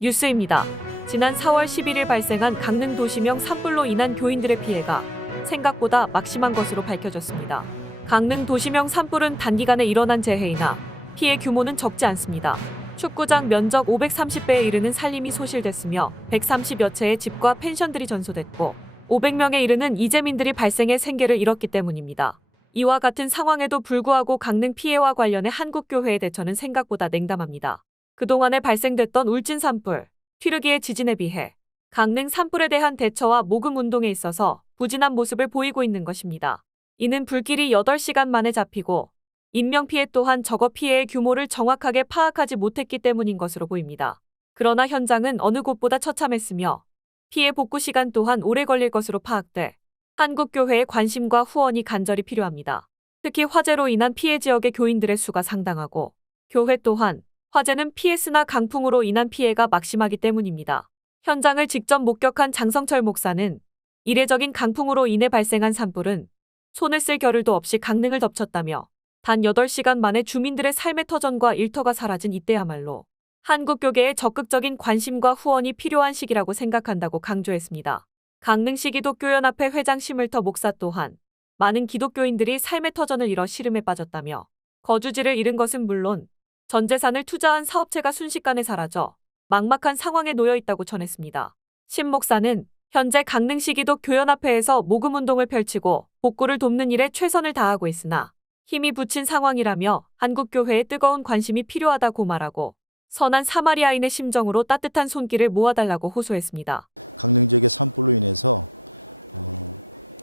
뉴스입니다. 지난 4월 11일 발생한 강릉 도시명 산불로 인한 교인들의 피해가 생각보다 막심한 것으로 밝혀졌습니다. 강릉 도시명 산불은 단기간에 일어난 재해이나 피해 규모는 적지 않습니다. 축구장 면적 530배에 이르는 산림이 소실됐으며 130여 채의 집과 펜션들이 전소됐고 500명에 이르는 이재민들이 발생해 생계를 잃었기 때문입니다. 이와 같은 상황에도 불구하고 강릉 피해와 관련해 한국교회의 대처는 생각보다 냉담합니다. 그동안에 발생됐던 울진 산불, 튀르기의 지진에 비해 강릉 산불에 대한 대처와 모금 운동에 있어서 부진한 모습을 보이고 있는 것입니다. 이는 불길이 8시간 만에 잡히고 인명피해 또한 저거 피해의 규모를 정확하게 파악하지 못했기 때문인 것으로 보입니다. 그러나 현장은 어느 곳보다 처참했으며 피해 복구 시간 또한 오래 걸릴 것으로 파악돼 한국교회의 관심과 후원이 간절히 필요합니다. 특히 화재로 인한 피해 지역의 교인들의 수가 상당하고 교회 또한 화재는 피해스나 강풍으로 인한 피해가 막심하기 때문입니다. 현장을 직접 목격한 장성철 목사는 이례적인 강풍으로 인해 발생한 산불은 손을 쓸 겨를도 없이 강릉을 덮쳤다며 단 8시간 만에 주민들의 삶의 터전과 일터가 사라진 이때야말로 한국교계의 적극적인 관심과 후원이 필요한 시기라고 생각한다고 강조했습니다. 강릉시 기독교연합회 회장 심을터 목사 또한 많은 기독교인들이 삶의 터전을 잃어 시름에 빠졌다며 거주지를 잃은 것은 물론 전 재산을 투자한 사업체가 순식간에 사라져 막막한 상황에 놓여 있다고 전했습니다. 심 목사는 현재 강릉시 기독교연합회에서 모금 운동을 펼치고 복구를 돕는 일에 최선을 다하고 있으나 힘이 부친 상황이라며 한국교회의 뜨거운 관심이 필요하다고 말하고 선한 사마리아인의 심정으로 따뜻한 손길을 모아달라고 호소했습니다. 강릉 지역의 산불로 인해서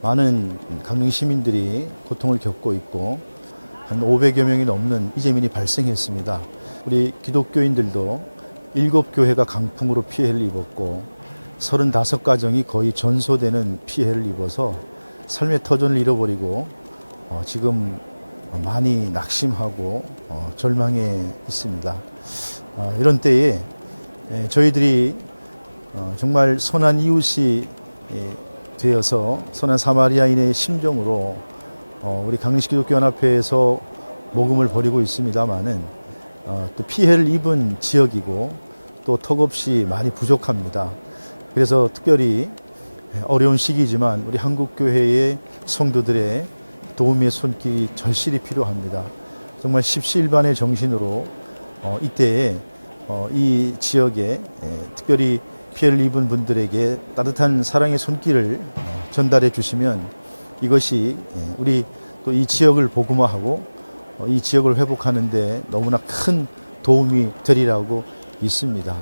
많은 강릉 시민들이 고통을 겪고 있고 한 500여 명이 넘는 이재민이 발생했습니다. 우리 기독교인들도 7교회가 강풍으로 피해를 입었고 35가정이 거의 전소되는 피해를 입어서 삶의 터전을 잃어버리고 지금 많이 낙심하고 절망해 있습니다. 이런 때에 저희들이 정말 선한 이웃이 되어서 선한 사마리아인의 심정으로 우리 강릉시 기독교연합회에서 모금을 벌이고 있습니다만은 또 피해를 입은 지역이고 또 턱없이 많이 부족합니다. 그래서 특별히 어려운 시기지만 우리 한국교회의 성도들의 도움의 손길이 절실히 필요합니다. 정말 십시일반의 정신으로 이때에 이 지역에 특별히 피해를 입은 분들에게 따뜻한 사랑의 손길을 전달해 주시면 이것이 우리 또 이 지역을 복음화하고 이 지역을 회복하는 데 너무나 큰 도움이 되리라고 믿습니다.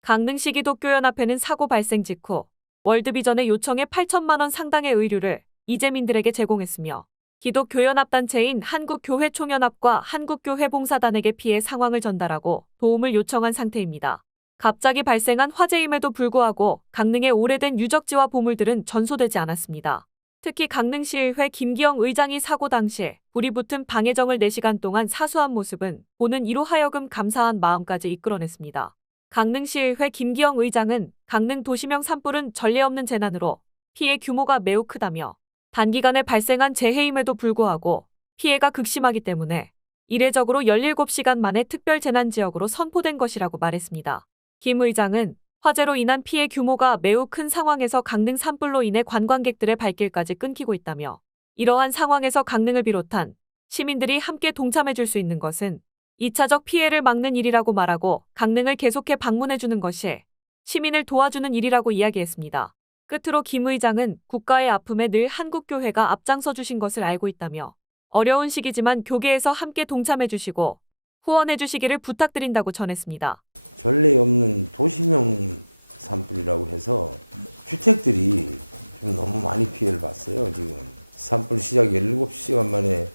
강릉시 기독교연합회는 사고 발생 직후 월드비전의 요청에 8천만 원 상당의 의류를 이재민들에게 제공했으며 기독교연합단체인 한국교회총연합과 한국교회봉사단에게 피해 상황을 전달하고 도움을 요청한 상태입니다. 갑자기 발생한 화재임에도 불구하고 강릉의 오래된 유적지와 보물들은 전소되지 않았습니다. 특히 강릉시의회 김기영 의장이 사고 당시 불이 붙은 방해정을 4시간 동안 사수한 모습은 보는 이로 하여금 감사한 마음까지 이끌어냈습니다. 강릉시의회 김기영 의장은 강릉 도시명 산불은 전례 없는 재난으로 피해 규모가 매우 크다며 단기간에 발생한 재해임에도 불구하고 피해가 극심하기 때문에 이례적으로 17시간 만에 특별재난지역으로 선포된 것이라고 말했습니다. 김 의장은 화재로 인한 피해 규모가 매우 큰 상황에서 강릉 산불로 인해 관광객들의 발길까지 끊기고 있다며 이러한 상황에서 강릉을 비롯한 시민들이 함께 동참해줄 수 있는 것은 2차적 피해를 막는 일이라고 말하고 강릉을 계속해 방문해주는 것이 시민을 도와주는 일이라고 이야기했습니다. 끝으로 김 의장은 국가의 아픔에 늘 한국교회가 앞장서 주신 것을 알고 있다며 어려운 시기지만 교계에서 함께 동참해 주시고 후원해 주시기를 부탁드린다고 전했습니다. 전례 없는 도시명 산불이라고 해서 주택들이 좀 너무 많이 피해를 봤어요. 지금 산불 시작 17시간 만에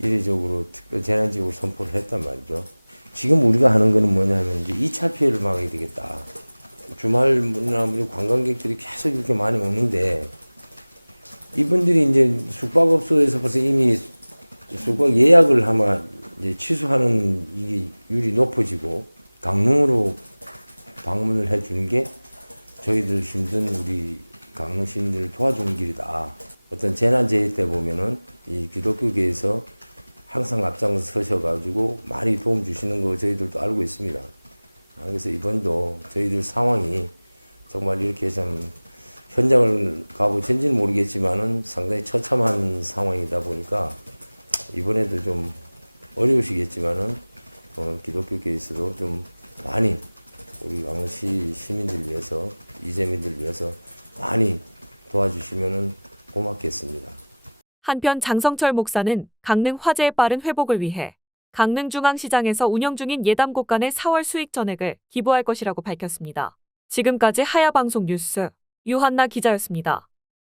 이례적으로 특별 재난지역으로 선포를 했단 말이죠. 지금 우리가 하는 거는 뭐냐면 이제 2차 피해를 막아야 되겠다. 주말이나 관광객들이 계속 이렇게 많이 오는데 이분들이 이제 숙박업소에서 벌써 이미 숙박 예약을 아마 이제 취소하는 이게 율이 높아지고 강릉으로 방문을 해주는 게 저희들 힘든 우리 강릉 시민들을 도와주는 길이다. 어떤 재난재해 때 보면은 이 기독교계에서 항상 앞장서셔가지고 많이 도움 주시는 거 저희들도 알고 있습니다. 그래서 이번도 저희들 상황이 정말 이렇게 좀 현장을 가보신지는 모르겠지만은 상당히 처참한 상황이다 보니까 이번에도 좀 어려우시겠지만은 기독교계에서도 좀 많이 우리 강릉시 시민들 위해서 이재민들 위해서 많이 도와주시면은 고맙겠습니다. 한편 장성철 목사는 강릉 화재의 빠른 회복을 위해 강릉중앙시장에서 운영 중인 예담곡간의 4월 수익 전액을 기부할 것이라고 밝혔습니다. 지금까지 하야방송 뉴스 유한나 기자였습니다.